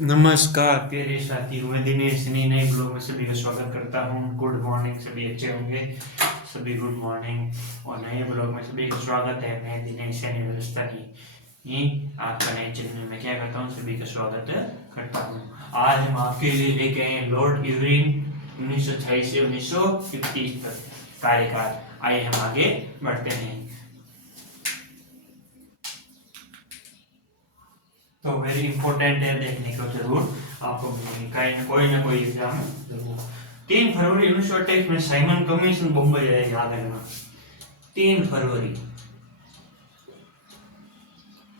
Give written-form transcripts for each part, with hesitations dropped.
नमस्कार प्यारे साथियों, मैं दिनेश नए ब्लॉग में सभी का स्वागत करता हूँ। गुड मॉर्निंग, सभी अच्छे होंगे। सभी गुड मॉर्निंग और नए ब्लॉग में सभी का स्वागत है। मैं दिनेश व्यवस्था की आपका नए चैनल में क्या करता हूँ, सभी का स्वागत करता हूँ। आज हम आपके लिए लेके आए लॉर्ड इरविन 1928 से 1931 तक कार्यकाल। आइए हम आगे बढ़ते हैं। तो वेरी इंपॉर्टेंट है, देखने को जरूर आपको कोई ना कोई एग्जाम जरूर। 3 फरवरी 1928 में साइमन कमीशन बम्बई है, याद रखना। 3 फरवरी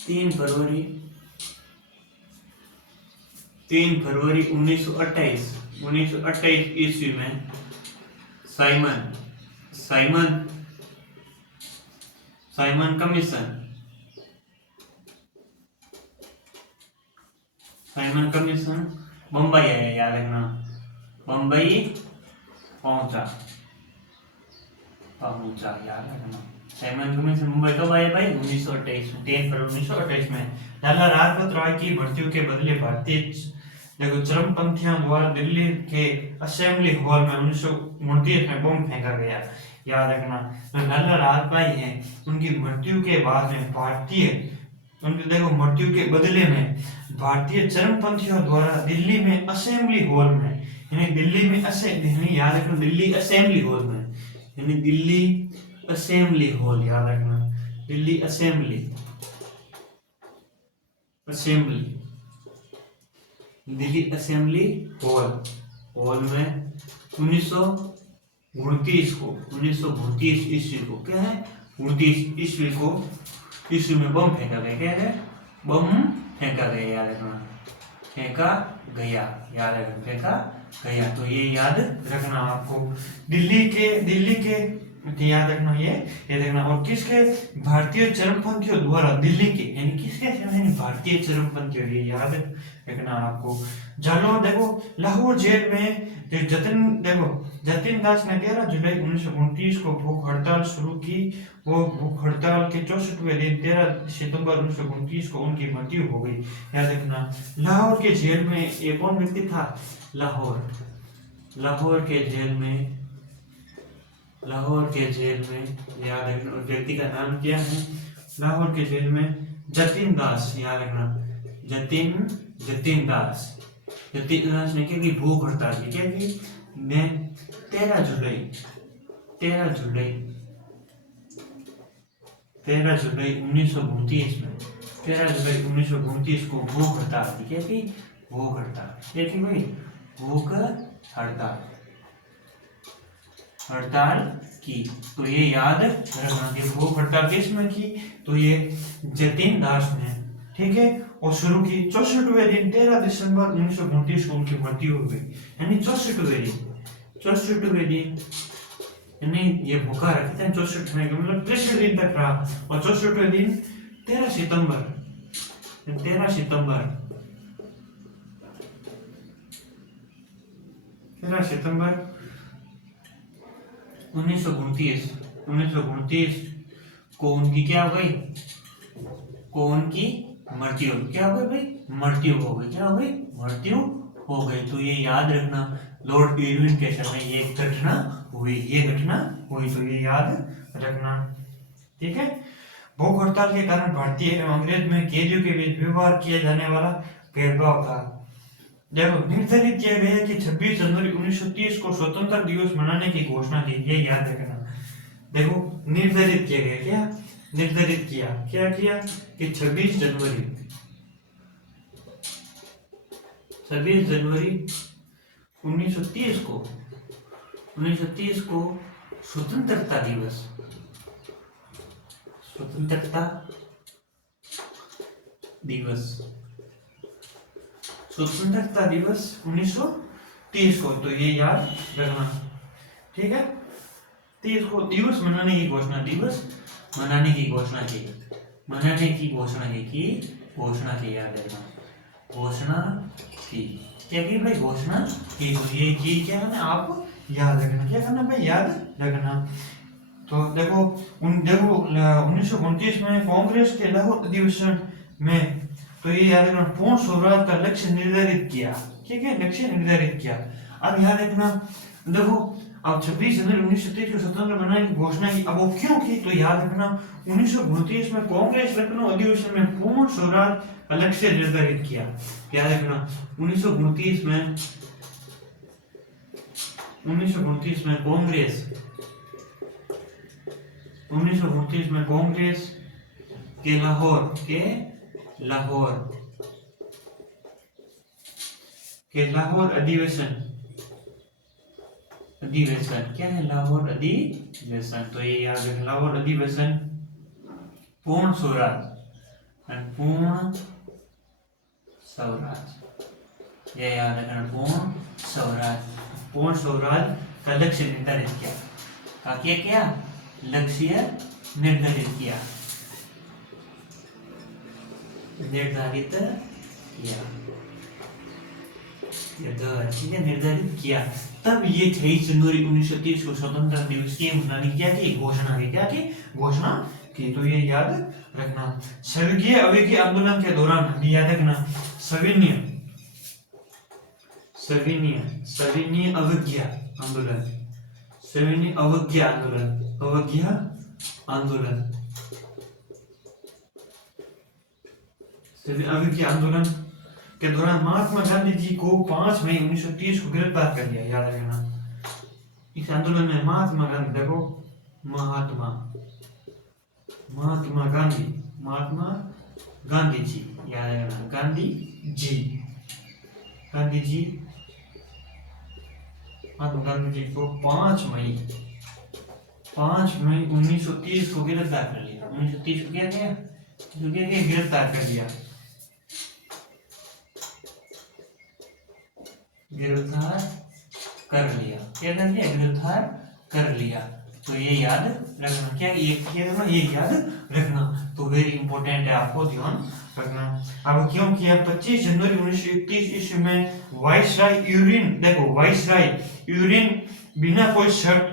3 फरवरी 3 फरवरी 1928 ईस्वी में Simon Simon Simon commission Simon commission Bombay है, याद रखना। बम्बई पहुंचा याद रखना। साइमन कमीशन मुंबई कब आया भाई? 1928 में, 3 फरवरी 1928 में। लाला लाजपत राय की मृत्यु के बदले भारतीय देखो चरमपंथियों द्वारा दिल्ली के असेंबली हॉल में 1929 में बम फेंका गया, याद रखना। तो लाला लाजपत राय है, उनकी मृत्यु के बाद में उनकी देखो मृत्यु के बदले में भारतीय चरमपंथियों द्वारा दिल्ली में असेंबली हॉल में, यानी दिल्ली में याद रखना, दिल्ली असेंबली हॉल में, यानी दिल्ली असेंबली हॉल, याद रखना। Delhi assembly Delhi assembly hall में 1929 ईस्वी को क्या है, 29 ईस्वी में बम फेंका गया। क्या है? बम फेंका गया, याद रखना। फेंका गया, याद रखना, फेंका गया। तो ये याद रखना आपको। दिल्ली के याद रखना, ये देखना। और किसके? भारतीय चरमपंथियों द्वारा दिल्ली के, यानी किसके? यानी भारतीय चरमपंथियों, ये याद रखना आपको। जालो देखो लाहौर जेल में जतिन दास ने 13 जुलाई 1929 को भूख हड़ताल शुरू की। वो भूख हड़ताल के 64वें दिन 13 सितंबर 1929 को उनकी मृत्यु हो गई, याद रखना। लाहौर के जेल में एक कौन व्यक्ति था? लाहौर के जेल में याद रखना, उस व्यक्ति का नाम क्या है? लाहौर के जेल में जतिन दास, याद रखना। जतिन दास ने क्या की? भूख हड़ताल की। क्या की? 13 जुलाई 1929 में 13 जुलाई 1929 को भूख हड़ताल की। क्या की? भूख हड़ताल। क्या की भाई? भूख हड़ताल की। तो ये याद रखना कि भूख हड़ताल किसने की? तो ये जतिन दास ने, ठीक है, और शुरू की। 64वें दिन 13 दिसंबर 1929 को उनकी मृत्यु हो गई, यानी 64वें दिन यानी ये भूखा रखते हैं 64वें का मतलब 63 दिन तक रहा। और 64वें दिन 13 सितंबर 1929 को उनकी क्या हो गई? मृत्यु क्या हो गई भाई? मृत्यु हो गई। क्या हो गई? मृत्यु हो गई। तो ये याद रखना, लॉर्ड इरविन के समय ये घटना हुई। तो ये याद रखना, ठीक है। भूख हड़ताल के कारण भारतीय एवं अंग्रेज में कैदियों के बीच व्यवहार किया जाने वाला भेदभाव था। देखो निर्धारित किया गया कि 26 जनवरी 1930 को स्वतंत्रता दिवस मनाने की घोषणा की। ये याद रखना। देखो निर्धारित किया गया, क्या किया कि 26 जनवरी 1930 को स्वतंत्रता दिवस 1930 को। तो ये याद रखना, ठीक है। 30 को दिवस मनाने की घोषणा की। याद रखना, घोषणा की। क्या की भाई? घोषणा की। तो ये की क्या करना आपको? याद रखना। क्या करना भाई? याद रखना। तो देखो 1929 में कांग्रेस के लाहौर अधिवेशन में तो ये याद रखना, पूर्ण स्वराज का लक्ष्य निर्धारित किया। ठीक है, लक्ष्य निर्धारित किया। अब याद रखना, देखो अब 26 जनवरी 1930 को स्वतंत्र बनाने की घोषणा की। अब वो क्यों की, तो याद रखना 1929 में कांग्रेस लखनऊ अधिवेशन में पूर्ण स्वराज का लक्ष्य निर्धारित किया। याद रखना 1929 में कांग्रेस 1929 में कांग्रेस के लाहौर अधिवेशन क्या है, लाहौर अधिवेशन। तो ये याद रखना, लाहौर अधिवेशन पूर्ण स्वराज, ये याद रखना, पूर्ण स्वराज का लक्ष्य निर्धारित किया। क्या लक्ष्य निर्धारित किया, ठीक है, निर्धारित किया। तब ये 26 जनवरी 1930 को स्वतंत्रता दिवस की मनाने क्या की घोषणा की। तो ये याद रखना। स्वर्गीय अवज्ञा आंदोलन के दौरान याद रखना, सविनय अवज्ञा आंदोलन के दौरान महात्मा गांधी जी को 5 मई 1930 को गिरफ्तार कर लिया। याद रखना, इस आंदोलन में महात्मा गांधी, देखो महात्मा गांधी जी, याद रखना, गांधी जी को 5 मई 1930 को गिरफ्तार कर लिया। 1930 को क्या किया, गिरफ्तार कर लिया। गिरफ्तार कर लिया। तो ये याद रखना, ये याद रखना। तो वेरी इंपॉर्टेंट है, आपको ध्यान रखना। अब क्यों किया, 25 जनवरी 1931 ईस्वी में वाइसराय यूरिन बिना कोई शर्त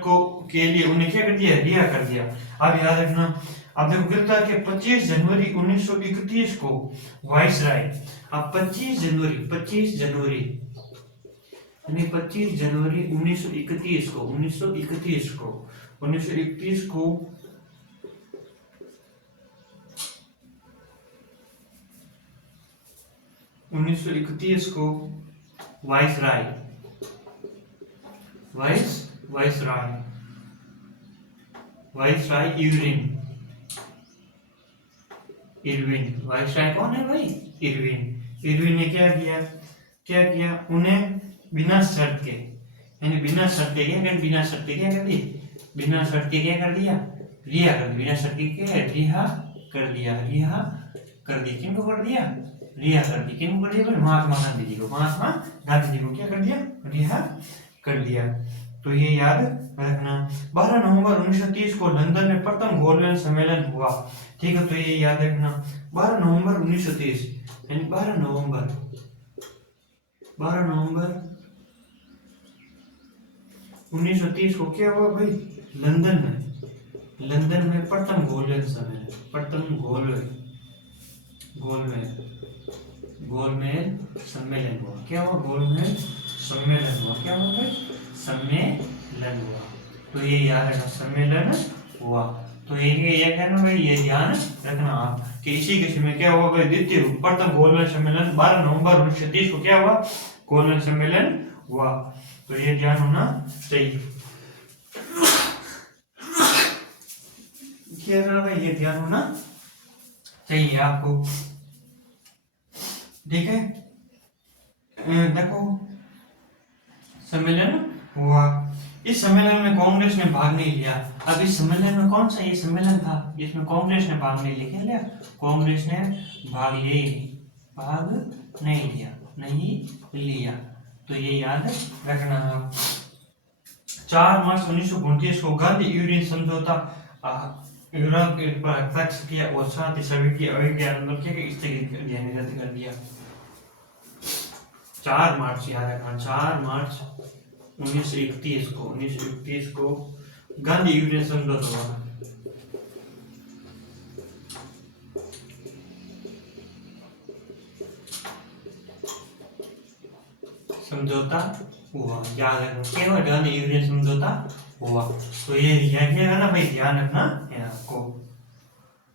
के लिए उन्हें क्या कर दिया, रिहा कर दिया। अब याद रखना, अब देखो गिरफ्तार के 25 जनवरी 1931 को वाइसराय, अब 25 जनवरी 1931 को वाइसराय इरविन वाइसराय कौन है भाई, इरविन ने क्या किया, उन्हें बिना शर्त के क्या रिहा कर दिया। किनको कर दिया, महात्मा गांधी जी को क्या कर दिया, रिहा कर दिया। तो ये याद रखना। 12 नवंबर 1930 को लंदन में प्रथम गोल्डन सम्मेलन हुआ। ठीक है, तो ये याद रखना, 12 नवंबर 1930 यानी 12 नवंबर 1930 को क्या हुआ भाई, लंदन में प्रथम गोलमेज सम्मेलन हुआ। क्या हुआ, गोलमेज सम्मेलन हुआ। क्या हुआ भाई, सम्मेलन हुआ। तो ये याद रखना, सम्मेलन हुआ। तो ये कहना भाई, ये ध्यान रखना आप कि इसी के समय क्या हुआ भाई, द्वितीय प्रथम गोलमेज सम्मेलन 12 नवंबर 1930 को क्या हुआ, गोलमेज सम्मेलन हुआ। तो ये ध्यान होना चाहिए। भाई ये ध्यान होना चाहिए आपको। ठीक है, देखो सम्मेलन हुआ। इस सम्मेलन में कांग्रेस ने भाग नहीं लिया। अब इस सम्मेलन में कौन सा ये सम्मेलन था जिसमें कांग्रेस ने भाग नहीं लिया, कांग्रेस ने भाग नहीं लिया। तो ये याद रखना। 4 मार्च 1929 को गांधी यूरिन समझौता यूरोप पर हस्ताक्षर किया और साथ ही सभी की अवज्ञा आंदोलन के स्थगित कर दिया, निरस्त कर दिया। 4 मार्च याद रखना, 4 मार्च 1931 को गांधी यूरिन समझौता हुआ। समझौता हुआ, याद रखना क्या हुआ, गांधी इरविन समझौता हुआ। तो ये ध्यान रखना भाई, ध्यान रखना है आपको।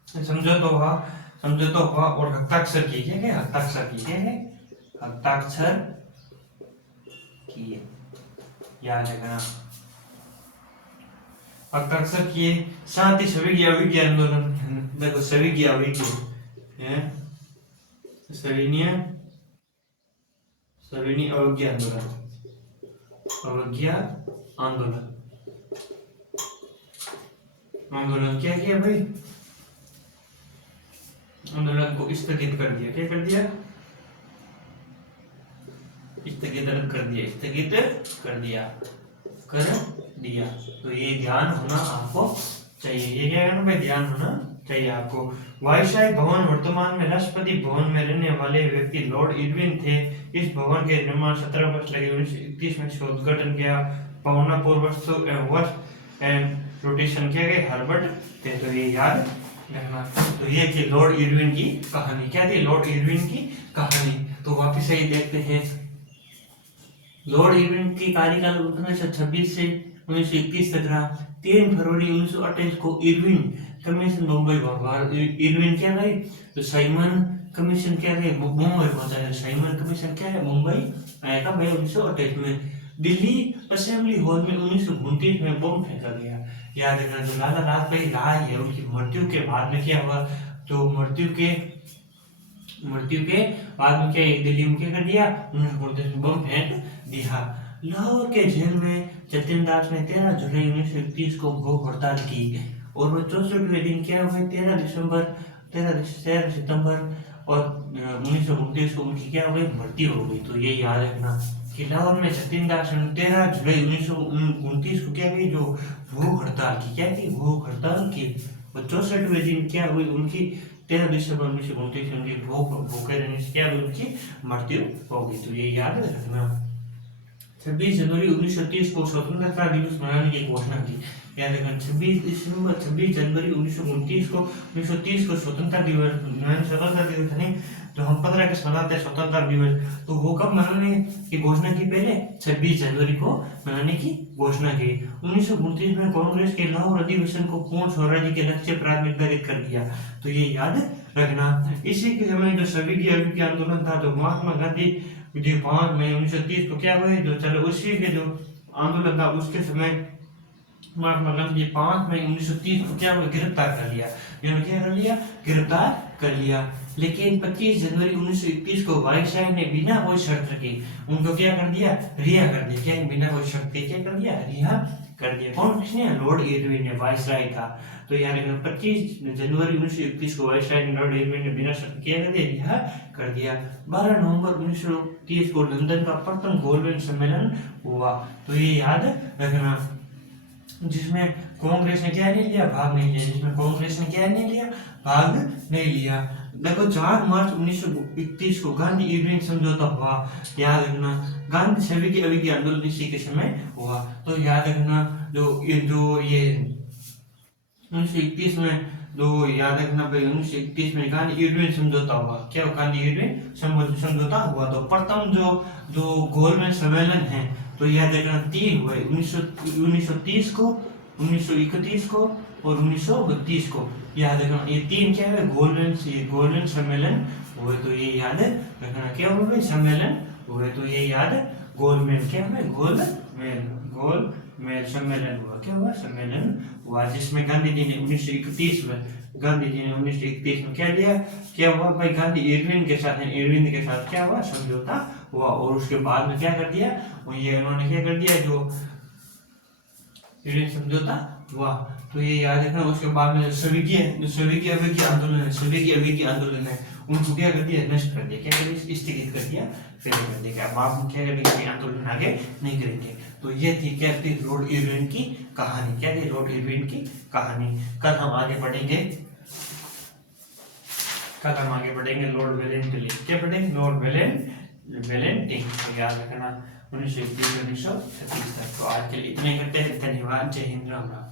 समझौता हुआ और हस्ताक्षर किए, क्या है हस्ताक्षर किए, क्या है हस्ताक्षर किए, याद रखना हस्ताक्षर किए। साथ ही सविनय अवज्ञा आंदोलन, देखो सविनय अवज्ञा है, सविनय अवज्ञा आंदोलन, अवज्ञा आंदोलन, आंदोलन क्या किया भाई, आंदोलन को स्थगित कर दिया, क्या कर दिया, स्थगित कर दिया, स्थगित कर दिया, कर दिया। तो ये ध्यान होना आपको चाहिए, ये क्या है भाई, ध्यान होना चाहिए आपको। वायसराय भवन वर्तमान में राष्ट्रपति भवन में रहने वाले व्यक्ति लॉर्ड इरविन थे। इस भवन के निर्माण 17 वर्ष लगे, 1931 में इसका उद्घाटन किया। पावनापुर वस्तु एंड रोटेशन किया गया, हर्बर्ट थे। तो ये याद रखना। तो ये थी लॉर्ड इरविन की कहानी, क्या थी लॉर्ड इरविन की कहानी। तो वापिस से देखते हैं, लॉर्ड इरविन की कार्यकाल 1926 से 1921 तक रहा। 3 फरवरी 1928 को इरविन कमीशन मुंबई हुआ। इरविन क्या है, तो साइमन कमीशन क्या है, मुंबई होता है। साइमन कमीशन क्या है, मुंबई आया था भाई 1928 में। दिल्ली असेंबली हॉल में 1929 में बम फेंका गया, याद रखना। जो लाला लाजपत राय है, उनकी मृत्यु के बाद में क्या हुआ, तो मृत्यु के बाद में क्या दिल्ली में क्या कर दिया, 1929 में बम फेंक दिया। लाहौर के जेल में जतिन दास ने 13 जुलाई 1931 को भूख हड़ताल की और वो 64वें दिन क्या हुए, 13 सितंबर और 1929 को उनकी क्या हो गई, मृत्यु हो गई। तो ये याद रखना कि लाहौर में जतिन दास ने 13 जुलाई 1929 को क्या की, जो भूख हड़ताल की, क्या की भूख हड़ताल की। और 64वें दिन क्या हुई उनकी, 13 दिसंबर 1929 उनकी भूखे रहने से क्या हुई, उनकी मृत्यु हो गई। तो ये याद रखना। 26 जनवरी 1930 को स्वतंत्रता दिवस मनाने की घोषणा की, याद रखना। 26 जनवरी 1929 को 1930 को स्वतंत्रता दिवस नहीं, जो हम 15 अगस्त मनाते हैं स्वतंत्रता दिवस, तो वो कब मनाने की घोषणा की, पहले 26 जनवरी को मनाने की घोषणा की। 1929 में कांग्रेस के लाहौर अधिवेशन को पूर्ण स्वराज्य के लक्ष्य पर निर्धारित कर दिया। तो ये याद रखना। इसी के समय जो सविनय आंदोलन था, जो महात्मा गांधी जो 5 मई 1930 को क्या हुए, जो चलो उसी के जो आंदोलन था उसके समय महात्मा गांधी 5 मई 1930 को क्या हुआ, गिरफ्तार कर लिया। इन्होंने क्या कर लिया, गिरफ्तार कर लिया। लेकिन 25 जनवरी 1931 को वायसराय ने बिना कोई शर्त रखे उनको क्या कर दिया, रिहा कर दिया। क्या बिना कोई शर्त के क्या कर दिया, रिहा कर दिया। कौन, किसने, लॉर्ड इरविन ने, वायसराय था। तो यार 25 जनवरी 1931 को वायसराय ने लॉर्ड इरविन ने बिना शर्त क्या कर दिया, रिहा कर दिया। 12 नवंबर 1930 को लंदन का प्रथम गोल्डन सम्मेलन हुआ। तो ये याद रखना, जिसमें कांग्रेस ने क्या नहीं लिया, भाग नहीं लिया, जिसमें कांग्रेस ने क्या नहीं लिया, भाग नहीं लिया। देखो 4 मार्च 1931 को गांधी इरविन समझौता हुआ, याद रखना। गांधी सविनय अवज्ञा आंदोलन इसी के समय हुआ। तो याद रखना, जो ये 1931 में जो याद रखना भाई, 1931 में गांधी इरविन समझौता हुआ। क्या गांधी इरविन समझौता हुआ। तो प्रथम जो गोलमेज सम्मेलन है, तो याद रखना 3 हुए, 1930 को, 1931 को और 1932 को। याद रखना ये 3 क्या है, गोल्डन सम्मेलन हुए। तो ये याद रखना, क्या हुए, सम्मेलन हुए। तो ये याद, गोलमेज क्या हुए, गोलमेज सम्मेलन हुआ। क्या हुआ, सम्मेलन हुआ, जिसमें गांधी जी ने 1931 में क्या लिया, क्या हुआ भाई, गांधी इरविन के साथ क्या हुआ, समझौता हुआ। और उसके बाद में क्या कर दिया, ये उन्होंने क्या कर दिया, जो इरविन समझौता हुआ। तो ये याद रखना। उसके बाद में सविनय अवज्ञा आंदोलन है, उनको क्या कर दिया, नष्ट कर दिया, क्या कर दिया, स्थगित कर दिया, फेल कर दिया। अब आप क्या करेंगे, आंदोलन आगे नहीं करेंगे। तो ये थी क्या थी, लॉर्ड इरविन की कहानी। क्या थी, लॉर्ड इरविन की कहानी। कल हम आगे पढ़ेंगे, लॉर्ड वेलेंटिन। क्या पढ़ेंगे, लॉर्ड वेलेंटिन। याद रखना 1931 से 1936 तक। तो आज के लिए इतने करते हैं, धन्यवाद, जय हिंद, राम राम।